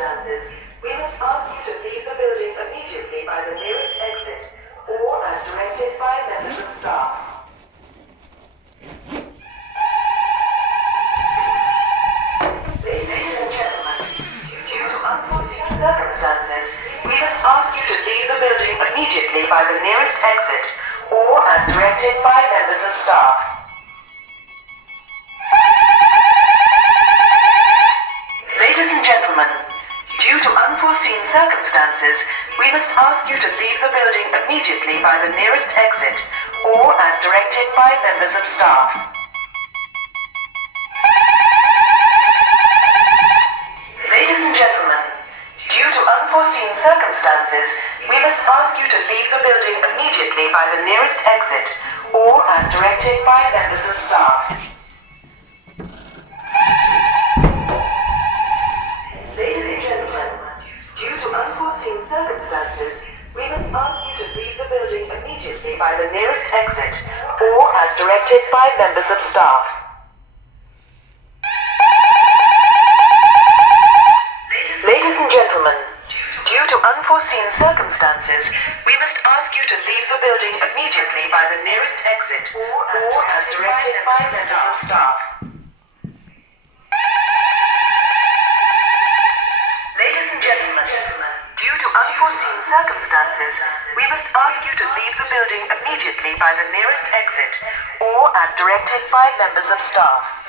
circumstances, we must ask you to leave the building immediately by the nearest exit, or as directed by members of staff. Ladies and gentlemen, due to unforeseen circumstances, we must ask you to leave the building immediately by the nearest exit, or as directed by members of staff. Ladies and gentlemen, due to unforeseen circumstances, we must ask you to leave the building immediately by the nearest exit, or as directed by members of staff. Ladies and gentlemen, due to unforeseen circumstances, we must ask you to leave the building immediately by the nearest exit, or as directed by members of staff. Ladies and gentlemen, due to unforeseen circumstances, we must ask you to leave the building immediately by the nearest exit, or as directed by members of staff. Ladies and gentlemen, due to unforeseen circumstances, we must ask you to leave the building immediately by the nearest exit, or as directed by members of staff. Ladies and gentlemen, due to unforeseen circumstances, we must ask you to leave the building immediately by the nearest exit, or as directed by members of staff.